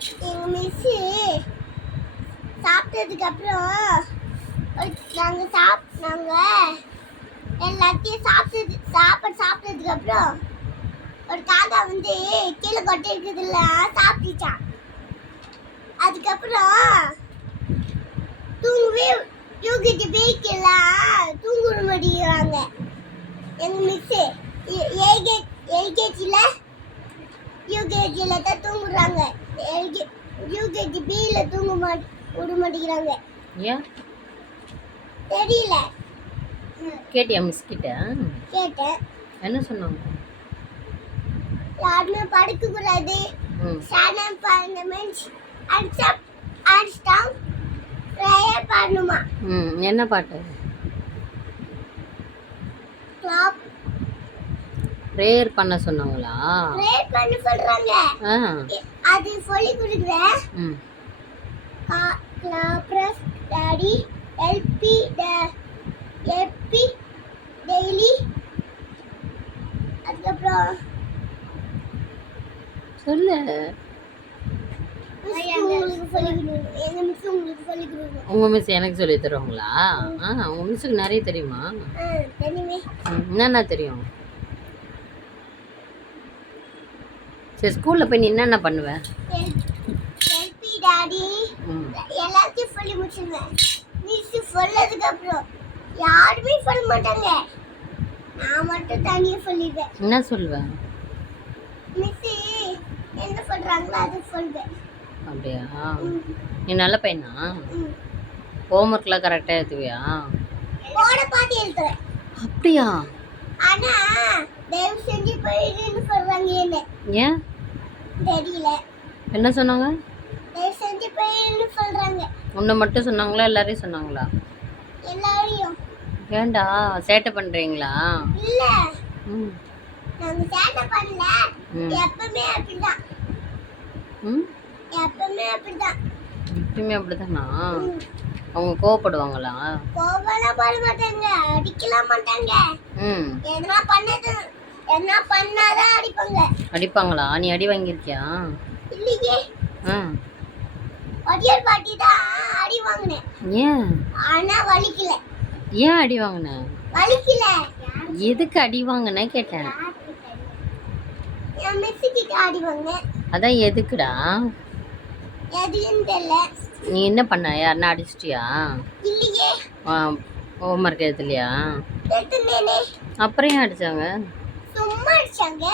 எங்க மிஸ்ஸு சாப்பிட்டதுக்கு அப்புறம் நாங்க எல்லாத்தையும் சாப்பாடு சாப்பிட்டதுக்கு அப்புறம் ஒரு காக்கா வந்து கீழே கொட்டை இருக்குதுல்ல சாப்பிட்டுச்சான். அதுக்கப்புறம் தூங்கவே யூகேஜி பேக்கெல்லாம் தூங்க மாட்டேங்கிறாங்க. எங்க மிஸ்ஸு எல்கேஜியில் யூகேஜியில் தான் தூங்குறாங்க. யூகேஜி பியில் தூங்க விட மாட்டேங்கிறாங்க. ஏன் தெரியல. கேட்டியா மிஸ் கிட்ட? கேட்டேன். என்ன சொன்னாங்க? யாருமே படுக்க கூடாது, சானம் பண்ணமென்ஸ் அடிச்சா ப்ரேயர் பண்ணணுமா. என்ன பாட்டு? கிளாப் ப்ரேயர் பண்ண சொன்னாங்களா? ப்ரேயர் பண்ண சொல்றாங்க. அது சொல்லி கொடுக்குறேன். கிளாப்ரஸ் டாடி எல்பி டெய்லி. அதுக்கப்புறம் சொல்லு. உங்க மிஸ் எனக்கு சொல்லி தருவாங்களா? உங்க மிஸ்ஸுக்கு நிறைய தெரியுமா? என்னென்ன தெரியும்? சரி, ஸ்கூல்ல போய் நீ என்னென்ன பண்ணுவ? எல்பி டாடி எல்லாத்தையும் சொல்லி முடிச்சிடுவேன். மிஸ் சொல்லதுக்கு அப்புறம் யாருமே சொல்ல மாட்டாங்க, நான் மட்டும் தனியா சொல்லிடுவேன். என்ன சொல்லுவேன்? மிஸ் என்ன சொல்றாங்களோ அது சொல்வேன். அப்படியா? நீ நல்ல பையனா? ஹோம்ஒர்க்லாம் கரெக்டாக எழுதுவியா? போட பாத்து எழுதுறேன். அப்படியா? ஆனா தயவு செஞ்சு போயிடுன்னு சொல்றாங்க. என்ன? ஏன் தெரியல. என்ன சொன்னாங்க? தயவு செஞ்சு போயிடுன்னு சொல்றாங்க. உன்னை மட்டும் சொன்னாங்களா எல்லாரையும் சொன்னாங்களா? எல்லாரையும். ஏன்டா சேட்டை பண்றீங்களா? இல்ல, நாங்க சேட்டை பண்ணல. எப்பவுமே அப்படிதான். எப்பவுமே அப்படிதான். எப்பவுமே அப்படிதானா? அவங்க கோவப்படுவாங்களா? கோவம்லாம் பட மாட்டாங்க, அடிக்கலாம் மாட்டாங்க. என்ன பண்ணாதான் அடிப்பாங்க. அடிப்பாங்களா? நீ அடி வாங்கியிருக்கியா? இல்லையே. ஒடியர் பாட்டி தான் அடி வாங்கினேன். ஏன்? ஆனா வலிக்கல. ஏன் அடி வாங்கின? வலிக்கல. எதுக்கு அடி வாங்கின கேட்டேன். என் மிஸ் கிட்ட அடி வாங்கினேன். அதான் எதுக்குடா? எதுன்னு தெரியல. நீ என்ன பண்ண? யாருன்னா அடிச்சிட்டியா? இல்லையே. ஹோம்ஒர்க் எழுதலையா? எழுதுனேனே. அப்புறம் ஏன் அடிச்சாங்க? சும்மா அடிச்சாங்க.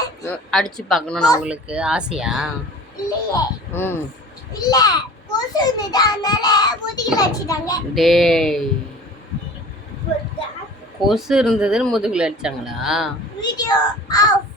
அடிச்சு பார்க்கணும்னு உங்களுக்கு ஆசையா? இல்லையே. இல்ல, கொசு இருந்தது அதனால முதுகுல அடிச்சிட்டாங்க. டேய், கொசு இருந்ததுன்னு முதுகுல அடிச்சாங்களா? Video of.